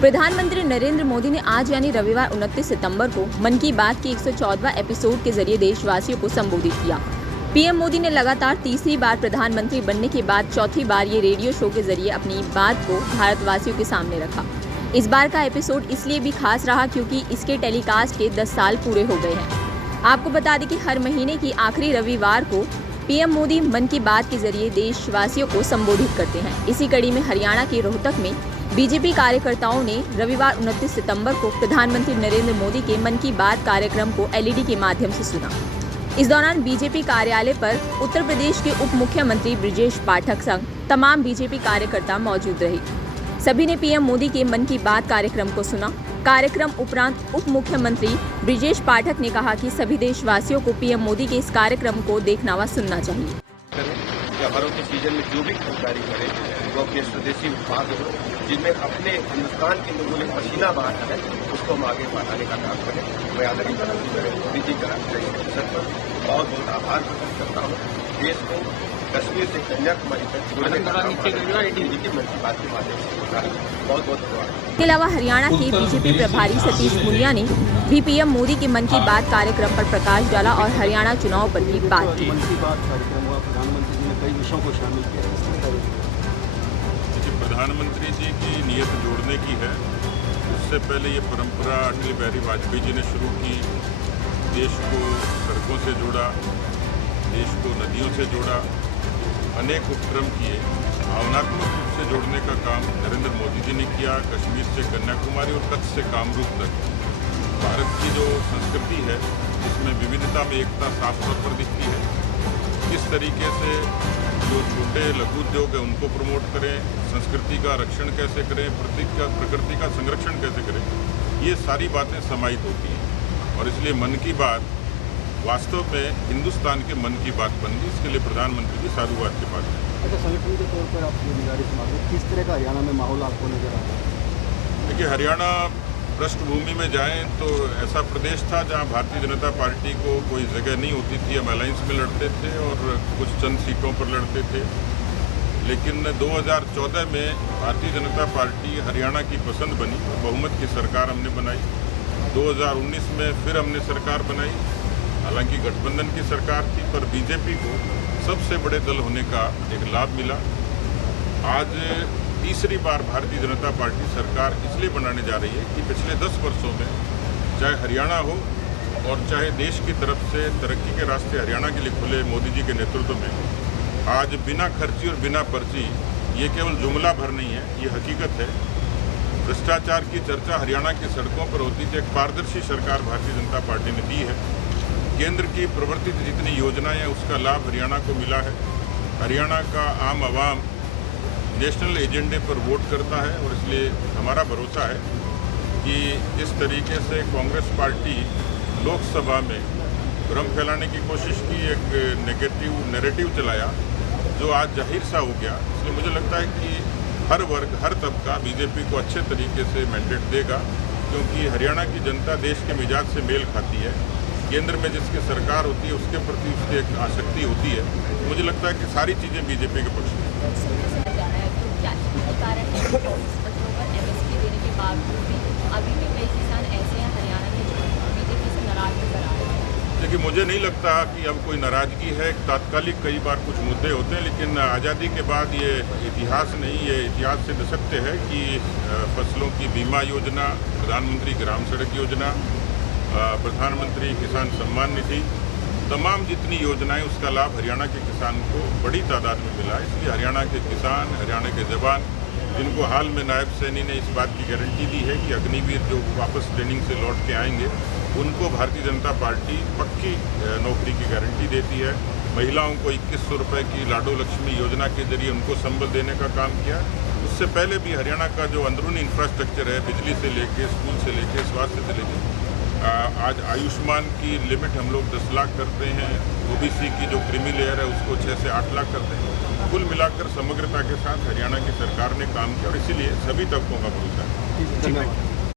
प्रधानमंत्री नरेंद्र मोदी ने आज यानी रविवार 29 सितंबर को मन की बात के 114वां एपिसोड के जरिए देशवासियों को संबोधित किया। पीएम मोदी ने लगातार तीसरी बार प्रधानमंत्री बनने के बाद चौथी बार ये रेडियो शो के जरिए अपनी बात को भारतवासियों के सामने रखा। इस बार का एपिसोड इसलिए भी खास रहा क्योंकि इसके टेलीकास्ट के 10 साल पूरे हो गए हैं। आपको बता दें कि हर महीने की आखिरी रविवार को पीएम मोदी मन की बात के जरिए देशवासियों को संबोधित करते हैं। इसी कड़ी में हरियाणा के रोहतक में बीजेपी कार्यकर्ताओं ने रविवार 29 सितंबर को प्रधानमंत्री नरेंद्र मोदी के मन की बात कार्यक्रम को एलईडी के माध्यम से सुना। इस दौरान बीजेपी कार्यालय पर उत्तर प्रदेश के उप मुख्यमंत्री ब्रिजेश पाठक संग तमाम बीजेपी कार्यकर्ता मौजूद रहे। सभी ने पीएम मोदी के मन की बात कार्यक्रम को सुना। कार्यक्रम उपरांत उप मुख्यमंत्री ब्रिजेश पाठक ने कहा कि सभी देशवासियों को पीएम मोदी के इस कार्यक्रम को देखना व सुनना चाहिए। त्योहारों के सीजन में जो भी खरीदारी करें वो अपने स्वदेशी उत्पाद हो, जिनमें अपने हिंदुस्तान के लोगों ने पसीना बहाया है, उसको हम आगे बढ़ाने का काम करें। मैं आदरणीय प्रधानमंत्री नरेंद्र मोदी जी का इस अवसर पर बहुत बहुत आभार प्रकट करता हूँ। देश को कश्मीर से कन्याकुमारी तक जोड़ने का काम जी की मन की बात के माध्यम से होता है। बहुत बहुत धन्यवाद। इसके अलावा हरियाणा के बीजेपी प्रभारी सतीश पुनिया ने भी पीएम मोदी के मन की बात कार्यक्रम पर प्रकाश डाला और हरियाणा चुनाव पर भी बात की। मन की बात कार्यक्रम हुआ, प्रधानमंत्री जी ने कई विषयों को शामिल किया। प्रधानमंत्री जी की नीयत जोड़ने की है। उससे पहले ये परंपरा अटल बिहारी वाजपेयी जी ने शुरू की। देश को सड़कों से जोड़ा, देश को नदियों से जोड़ा, अनेक उपक्रम किए। भावनात्मक रूप से जोड़ने का काम नरेंद्र मोदी जी ने किया। कश्मीर से कन्याकुमारी और कच्छ से कामरूप तक भारत की जो संस्कृति है, जिसमें विविधता में एकता साफ तौर पर दिखती है। किस तरीके से जो छोटे लघु उद्योग है उनको प्रमोट करें, संस्कृति का रक्षण कैसे करें, प्रकृति का संरक्षण कैसे करें, ये सारी बातें समाहित होती हैं। और इसलिए मन की बात वास्तव में हिंदुस्तान के मन की बात बन गई। इसके लिए प्रधानमंत्री जी साधुवाद के पास हैं। अच्छा, संगठन के तौर पर आप गुजारिश मांगे, किस तरह का हरियाणा में माहौल आपको नजर आता है? देखिए, हरियाणा पृष्ठभूमि में जाएं तो ऐसा प्रदेश था जहां भारतीय जनता पार्टी को कोई जगह नहीं होती थी। हम अलायंस में लड़ते थे और कुछ चंद सीटों पर लड़ते थे। लेकिन 2014 में भारतीय जनता पार्टी हरियाणा की पसंद बनी, बहुमत की सरकार हमने बनाई। 2019 में फिर हमने सरकार बनाई। हालांकि गठबंधन की सरकार थी, पर बीजेपी को सबसे बड़े दल होने का एक लाभ मिला। आज तीसरी बार भारतीय जनता पार्टी सरकार इसलिए बनाने जा रही है कि पिछले 10 वर्षों में चाहे हरियाणा हो और चाहे देश की तरफ से तरक्की के रास्ते हरियाणा के लिए खुले मोदी जी के नेतृत्व में, आज बिना खर्ची और बिना पर्ची, ये केवल जुमला भर नहीं है, ये हकीकत है। भ्रष्टाचार की चर्चा हरियाणा की सड़कों पर होती थी। एक पारदर्शी सरकार भारतीय जनता पार्टी ने दी है। केंद्र की प्रवर्तित जितनी योजनाएं हैं उसका लाभ हरियाणा को मिला है। हरियाणा का आम आवाम नेशनल एजेंडे पर वोट करता है और इसलिए हमारा भरोसा है कि इस तरीके से कांग्रेस पार्टी लोकसभा में भ्रम फैलाने की कोशिश की, एक नेगेटिव नैरेटिव चलाया जो आज जाहिर सा हो गया। इसलिए मुझे लगता है कि हर वर्ग, हर तबका बीजेपी को अच्छे तरीके से मैंडेट देगा, क्योंकि हरियाणा की जनता देश के मिजाज से मेल खाती है। केंद्र में जिसकी सरकार होती है उसके प्रति उसकी एक आसक्ति होती है। मुझे लगता है कि सारी चीज़ें बीजेपी के पक्ष में। देखिए, मुझे नहीं लगता कि अब कोई नाराजगी है। तात्कालिक कई बार कुछ मुद्दे होते हैं, लेकिन आज़ादी के बाद ये इतिहास नहीं, ये इतिहास से सत्य है कि फसलों की बीमा योजना, प्रधानमंत्री ग्राम सड़क योजना, प्रधानमंत्री किसान सम्मान निधि, तमाम जितनी योजनाएं, उसका लाभ हरियाणा के किसान को बड़ी तादाद में मिला है। इसलिए हरियाणा के किसान, हरियाणा के जवान, जिनको हाल में नायब सैनी ने इस बात की गारंटी दी है कि अग्निवीर जो वापस ट्रेनिंग से लौट के आएंगे उनको भारतीय जनता पार्टी पक्की नौकरी की गारंटी देती है। महिलाओं को 2100 रुपये की लाडो लक्ष्मी योजना के जरिए उनको संबल देने का काम किया। उससे पहले भी हरियाणा का जो अंदरूनी इंफ्रास्ट्रक्चर है, बिजली से लेके, स्कूल से लेके, स्वास्थ्य से लेके, आज आयुष्मान की लिमिट हम लोग 10 लाख करते हैं। ओबीसी की जो क्रीमी लेयर है उसको 6 से 8 लाख करते हैं। कुल मिलाकर समग्रता के साथ हरियाणा की सरकार ने काम किया और इसीलिए सभी तबकों का भरोसा है। धन्यवाद।